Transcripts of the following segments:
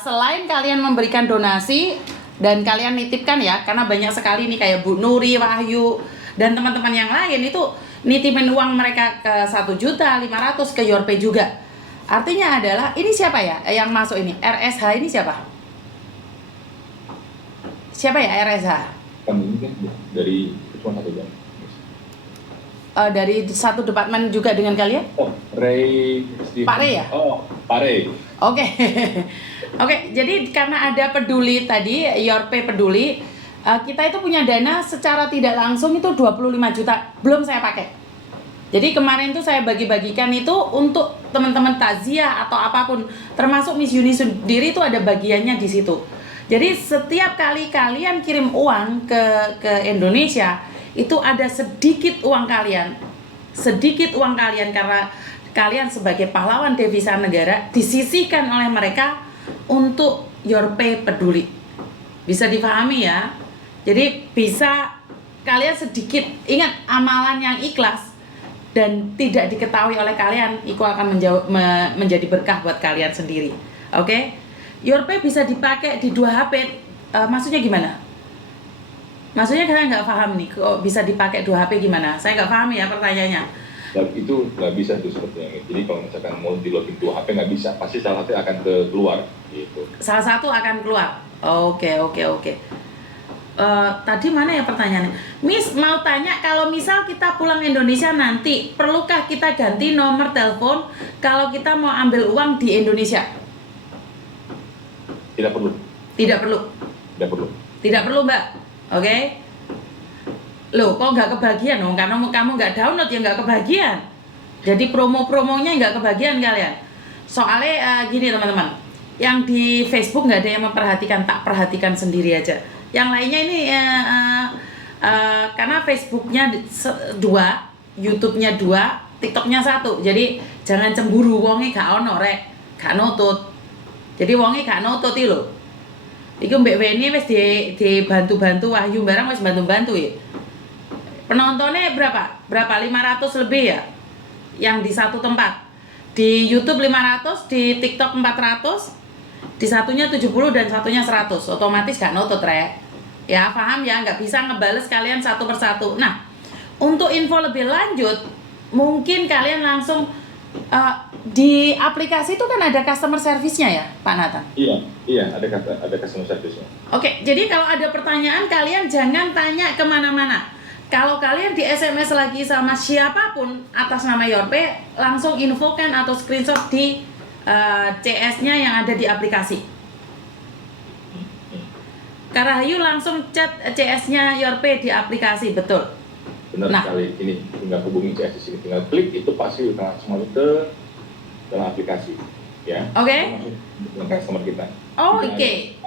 Selain kalian memberikan donasi dan kalian nitipkan ya, karena banyak sekali nih kayak Bu Nuri, Wahyu dan teman-teman yang lain itu nitipin uang mereka ke 1.500.000 ke Yorpay juga. Artinya adalah ini siapa ya yang masuk ini? RSH ini siapa? Siapa ya RSH? Kami ini kan dari cuma satu jam. Dari satu departemen juga dengan kalian? Oh, Ray. Pak Ray ya? Oh, Pak Ray. Oke. Oke, jadi karena ada peduli tadi, Yorpay peduli, kita itu punya dana secara tidak langsung itu 25 juta, belum saya pakai. Jadi kemarin tuh saya bagi-bagikan itu untuk teman-teman takziah atau apapun, termasuk Miss Yuni sendiri itu ada bagiannya di situ. Jadi setiap kali kalian kirim uang ke Indonesia, itu ada sedikit uang kalian karena kalian sebagai pahlawan devisa negara disisihkan oleh mereka untuk Yorpay peduli. Bisa dipahami ya. Jadi bisa kalian sedikit ingat amalan yang ikhlas dan tidak diketahui oleh kalian, itu akan menjadi berkah buat kalian sendiri. Oke? Yorpay bisa dipakai di 2 HP. Maksudnya gimana? Maksudnya saya nggak paham nih, kok bisa dipakai 2 HP gimana? Saya nggak paham ya pertanyaannya. Itu nggak bisa tuh seperti yang jadi kalau misalkan mau di login 2 HP nggak bisa, pasti salah satu akan keluar gitu. Salah satu akan keluar. Oke. Tadi mana ya pertanyaannya? Miss mau tanya, kalau misal kita pulang Indonesia nanti, perlukah kita ganti nomor telepon kalau kita mau ambil uang di Indonesia? Tidak perlu. Tidak perlu. Tidak perlu. Tidak perlu, Mbak. Oke? Loh, kok nggak kebagian? Oh, karena kamu nggak download ya nggak kebagian. Jadi promo-promonya nggak kebagian kalian. Soalnya gini teman-teman, yang di Facebook nggak ada yang memperhatikan, tak perhatikan sendiri aja. Yang lainnya ini karena Facebooknya 2, YouTube-nya 2, TikTok-nya 1. Jadi jangan cemburu, wonge gak ono rek, gak nutut. Jadi wonge gak nutut iki lho. Iku Mbak Weni wis dibantu-bantu, Wahyu barang wis bantu-bantu ya. Penontonnya berapa? 500 lebih ya? Yang di satu tempat. Di YouTube 500, di TikTok 400, di satunya 70 dan satunya 100. Otomatis gak nutut rek. Ya paham ya, nggak bisa ngebales kalian satu persatu. Nah, untuk info lebih lanjut, mungkin kalian langsung di aplikasi itu kan ada customer service-nya ya, Pak Nathan? Iya, ada customer service-nya. Oke, jadi kalau ada pertanyaan kalian jangan tanya kemana-mana. Kalau kalian di SMS lagi sama siapapun atas nama Yorpay, langsung infokan atau screenshot di CS-nya yang ada di aplikasi. Karahayu langsung chat CS-nya Yorpay di aplikasi, betul? Benar sekali, ini tinggal hubungi CS di sini, tinggal klik itu pasti langsung masuk ke dalam aplikasi, ya. Oke. Dengan customer kita. Oke.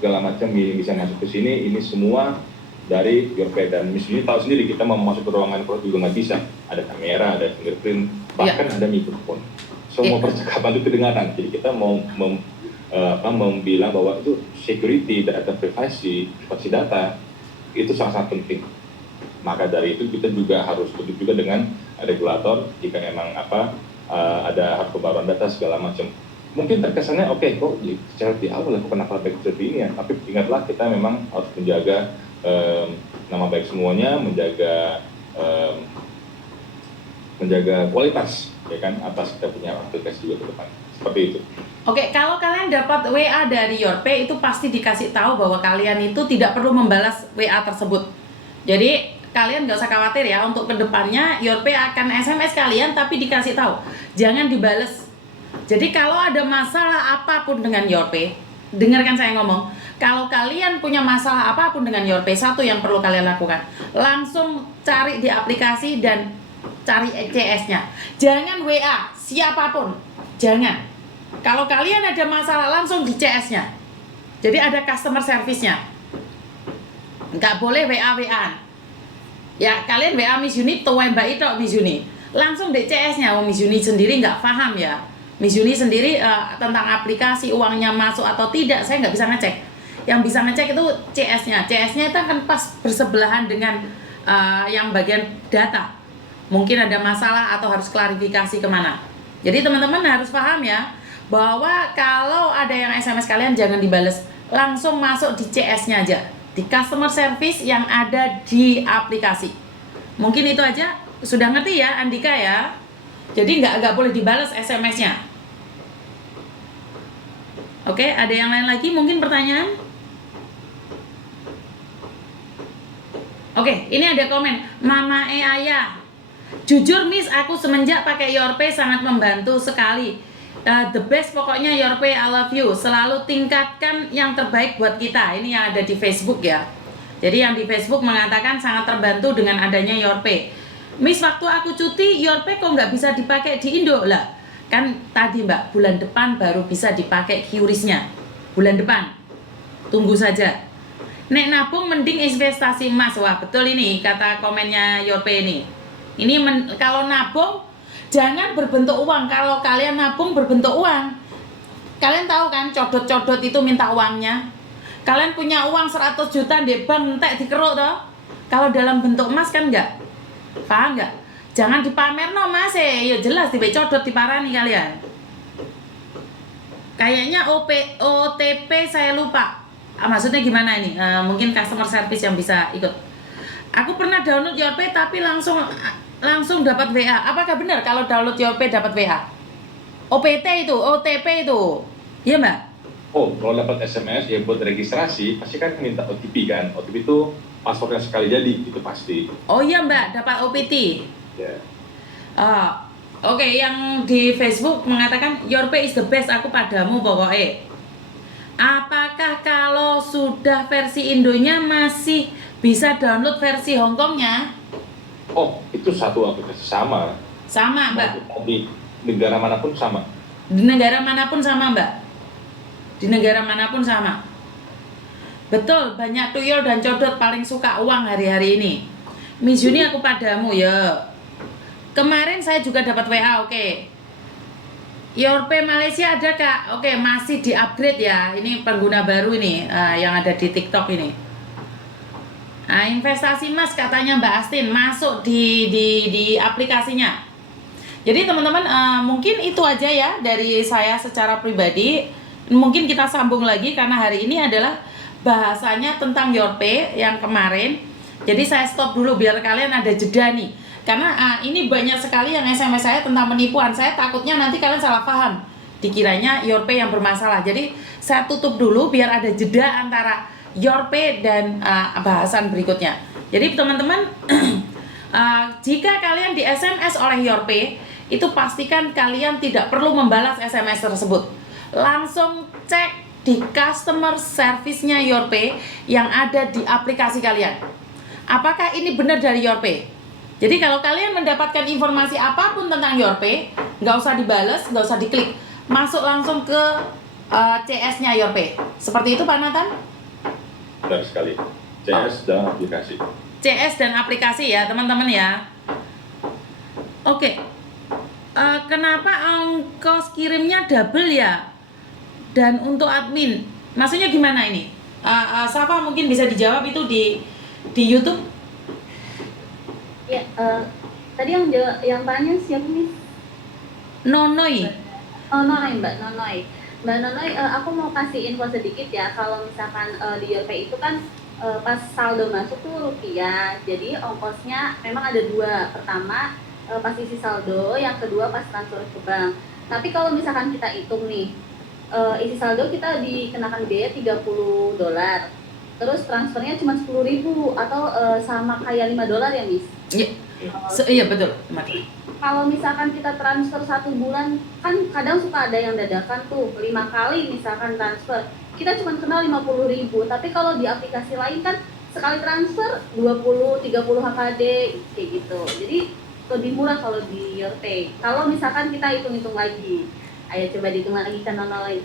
Segala macam bisa masuk ke sini, ini semua dari Yorpay. Dan misalnya tahu sendiri kita mau masuk ke ruangan produk juga nggak bisa, ada kamera, ada fingerprint, bahkan ada mikrofon. Semua percakapan itu kedengaran. Jadi kita mau bilang bahwa itu security, data privasi data itu sangat penting. Maka dari itu kita juga harus duduk juga dengan regulator jika memang ada hak pembaruan data segala macam. Mungkin terkesannya kok secara di awal aku kenapa baik seperti ini ya, tapi ingatlah kita memang harus menjaga nama baik semuanya, menjaga kualitas ya kan atas kita punya aplikasi juga ke depan. Seperti itu. Oke, kalau kalian dapat WA dari Yorpay itu pasti dikasih tahu bahwa kalian itu tidak perlu membalas WA tersebut. Jadi kalian nggak usah khawatir ya, untuk kedepannya Yorpay akan SMS kalian tapi dikasih tahu, jangan dibales. Jadi kalau ada masalah apapun dengan Yorpay, dengarkan saya ngomong. Kalau kalian punya masalah apapun dengan Yorpay, satu yang perlu kalian lakukan, langsung cari di aplikasi dan cari CS-nya. Jangan WA siapapun, jangan. Kalau kalian ada masalah langsung di CS-nya. Jadi ada customer service-nya. Nggak boleh WA-WA-an. Ya kalian WA Miss Yuni, Mbak Ito Miss Yuni. Langsung di CS-nya. Miss Yuni sendiri nggak paham ya. Miss Yuni sendiri tentang aplikasi uangnya masuk atau tidak, saya nggak bisa ngecek. Yang bisa ngecek itu CS-nya. CS-nya itu akan pas bersebelahan dengan yang bagian data. Mungkin ada masalah atau harus klarifikasi kemana. Jadi teman-teman harus paham ya, bahwa kalau ada yang SMS kalian jangan dibales, langsung masuk di CS-nya aja, di customer service yang ada di aplikasi. Mungkin itu aja, sudah ngerti ya Andika ya? Jadi nggak boleh dibales SMS-nya. Oke, ada yang lain lagi mungkin pertanyaan? Oke, ini ada komen, Mama Ayah. Jujur Miss, aku semenjak pakai Yorpay sangat membantu sekali. The best pokoknya Yorpay, I love you. Selalu tingkatkan yang terbaik buat kita. Ini yang ada di Facebook ya. Jadi yang di Facebook mengatakan sangat terbantu dengan adanya Yorpay. Miss, waktu aku cuti Yorpay kok nggak bisa dipakai di Indo lah? Kan tadi Mbak, bulan depan baru bisa dipakai QRIS-nya. Bulan depan. Tunggu saja. Nek nabung mending investasi emas. Wah, betul ini kata komennya Yorpay ini. Ini kalau nabung jangan berbentuk uang. Kalau kalian nabung berbentuk uang, kalian tahu kan codot-codot itu minta uangnya. Kalian punya uang 100 juta di bank entek dikeruk toh. Kalau dalam bentuk emas kan enggak. Paham enggak? Jangan dipamer no Mas, ya jelas codot diparani kalian. Kayaknya OTP saya lupa. Maksudnya gimana ini? Mungkin customer service yang bisa ikut. Aku pernah download Yorpay tapi langsung dapat WA. Apakah benar kalau download Yorpay dapat WA? OTP itu. Iya Mbak? Oh, kalau dapat SMS ya buat registrasi pasti kan minta OTP kan. OTP itu passwordnya sekali jadi, itu pasti. Oh iya Mbak, dapat OPT. Ya. Oke, yang di Facebook mengatakan Yorpay is the best, aku padamu pokoknya. Apakah kalau sudah versi Indonya masih bisa download versi Hongkongnya? Oh, itu satu aplikasi sama. Sama Mbak. Di negara manapun sama. Di negara manapun sama Mbak. Di negara manapun sama. Betul, banyak tuyul dan codot paling suka uang hari-hari ini. Miss Juni aku padamu ya. Kemarin saya juga dapat WA, oke. Yorpay Malaysia ada Kak? Oke, masih di upgrade ya. Ini pengguna baru ini yang ada di TikTok ini. Nah, investasi emas katanya Mbak Astin masuk di aplikasinya. Jadi teman-teman mungkin itu aja ya dari saya secara pribadi. Mungkin kita sambung lagi karena hari ini adalah bahasanya tentang Yorpay yang kemarin. Jadi saya stop dulu biar kalian ada jeda nih. Karena ini banyak sekali yang SMS saya tentang penipuan. Saya takutnya nanti kalian salah paham. Dikiranya Yorpay yang bermasalah. Jadi saya tutup dulu biar ada jeda antara Yorpay dan bahasan berikutnya. Jadi teman-teman, jika kalian di SMS oleh Yorpay, itu pastikan kalian tidak perlu membalas SMS tersebut. Langsung cek di customer service-nya Yorpay yang ada di aplikasi kalian. Apakah ini benar dari Yorpay? Jadi kalau kalian mendapatkan informasi apapun tentang Yorpay, nggak usah dibales, nggak usah diklik, masuk langsung ke CS-nya Yorpay. Seperti itu Pak Nathan? Benar sekali. CS dan aplikasi. CS dan aplikasi ya teman-teman ya. Oke. Kenapa ongkos kirimnya double ya? Dan untuk admin, maksudnya gimana ini? Safa mungkin bisa dijawab itu di YouTube. Ya, tadi yang tanya siapa nih? Nonoy. Oh, Nonoy, Mbak Nonoy. Mbak Nonoy, aku mau kasih info sedikit ya. Kalau misalkan di Yorpay itu kan pas saldo masuk tuh rupiah. Jadi ongkosnya memang ada dua. Pertama pas isi saldo, yang kedua pas transfer ke bank. Tapi kalau misalkan kita hitung nih, isi saldo kita dikenakan biaya $30. Terus transfernya cuma 10.000 atau sama kayak $5 ya, Miss? Iya. Iya betul, Mati. Kalau misalkan kita transfer 1 bulan, kan kadang suka ada yang dadakan tuh 5 kali misalkan transfer. Kita cuma kenal 50.000, tapi kalau di aplikasi lain kan sekali transfer 20-30 HKD kayak gitu. Jadi lebih murah kalau di Yorpay. Kalau misalkan kita hitung-hitung lagi. Ayo coba dihitung lagi kan lain.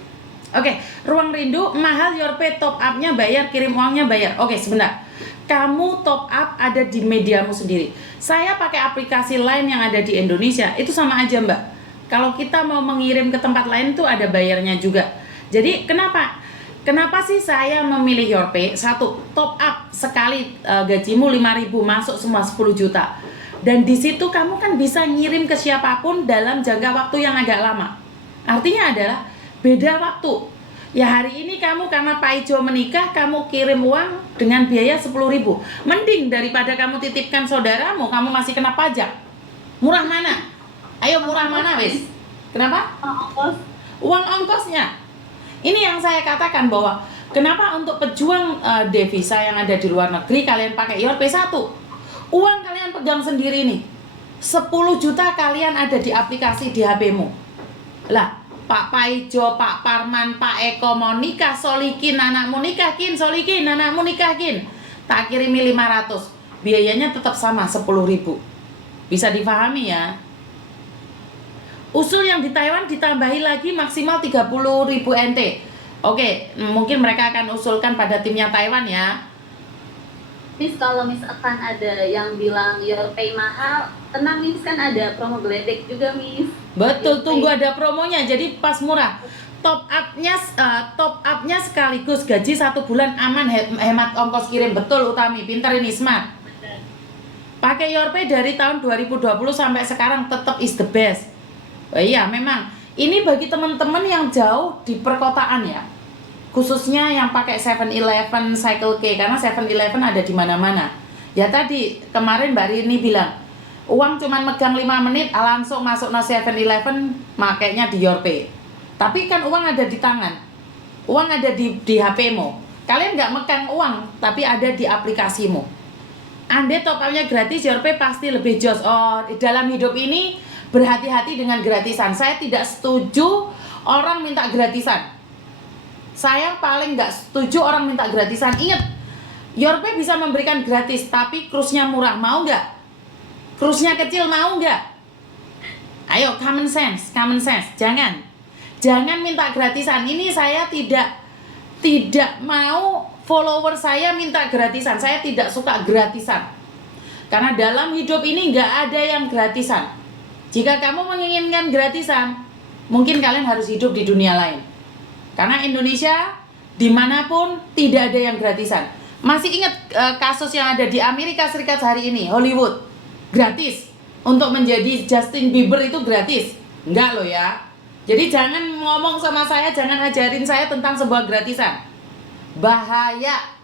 Oke, Ruang Rindu, mahal Yorpay, top up-nya bayar, kirim uangnya bayar. Oke, sebentar. Kamu top up ada di mediamu sendiri. Saya pakai aplikasi lain yang ada di Indonesia, itu sama aja Mbak. Kalau kita mau mengirim ke tempat lain tuh ada bayarnya juga. Jadi kenapa? Kenapa sih saya memilih Yorpay? Satu, top up sekali gajimu 5.000 masuk semua 10 juta. Dan di situ kamu kan bisa ngirim ke siapapun dalam jangka waktu yang agak lama. Artinya adalah beda waktu. Ya hari ini kamu karena Pak Ijo menikah, kamu kirim uang dengan biaya 10.000. Mending daripada kamu titipkan saudaramu, kamu masih kena pajak. Murah mana? Ayo murah mana wis? Kenapa? Ongkos. Uang ongkosnya. Ini yang saya katakan bahwa kenapa untuk pejuang devisa yang ada di luar negeri kalian pakai YORP 1. Uang kalian pegang sendiri nih. 10 juta kalian ada di aplikasi di HP-mu. Lah, Pak Paijo, Pak Parman, Pak Eko mau nikah, Solikin, anakmu nikahin, Solikin, anakmu nikahin. Tak kirimi 500. Biayanya tetap sama 10.000. Bisa difahami ya? Usul yang di Taiwan ditambahi lagi maksimal 30.000 NT. Oke, mungkin mereka akan usulkan pada timnya Taiwan ya. Miss, kalau misalkan ada yang bilang YORPay mahal, tenang Miss, kan ada promo geledek juga Miss. Betul, YORPay. tunggu ada promonya, jadi pas murah. Top up-nya sekaligus gaji 1 bulan aman, hemat ongkos kirim. Betul Utami, pintar ini, smart. Pakai YORPay dari tahun 2020 sampai sekarang tetap is the best. Oh iya, memang ini bagi teman-teman yang jauh di perkotaan ya. Khususnya yang pakai 7-Eleven, Cycle K, karena 7-Eleven ada di mana-mana. Ya tadi kemarin Mbak Rini bilang, uang cuman megang 5 menit, langsung masuk na 7-Eleven, makainya di YORPay. Tapi kan uang ada di tangan, uang ada di HP-mu. Kalian nggak megang uang, tapi ada di aplikasimu. Andai top up-nya gratis, YORPay pasti lebih jos. Oh, dalam hidup ini berhati-hati dengan gratisan. Saya tidak setuju orang minta gratisan. Saya paling nggak setuju orang minta gratisan. Ingat, YORPay bisa memberikan gratis, tapi krusnya murah. Mau nggak? Krusnya kecil, mau nggak? Ayo, common sense. Jangan minta gratisan. Ini saya tidak mau follower saya minta gratisan. Saya tidak suka gratisan. Karena dalam hidup ini nggak ada yang gratisan. Jika kamu menginginkan gratisan, mungkin kalian harus hidup di dunia lain. Karena Indonesia dimanapun tidak ada yang gratisan. Masih ingat kasus yang ada di Amerika Serikat hari ini, Hollywood, gratis. Untuk menjadi Justin Bieber itu gratis. Enggak loh ya. Jadi jangan ngomong sama saya, jangan ajarin saya tentang sebuah gratisan. Bahaya.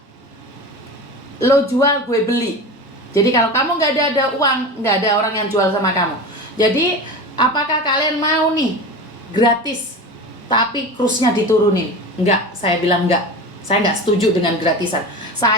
Lo jual, gue beli. Jadi kalau kamu nggak ada uang, nggak ada orang yang jual sama kamu. Jadi apakah kalian mau nih gratis tapi krusnya diturunin? Enggak, saya bilang enggak. Saya nggak setuju dengan gratisan. Saya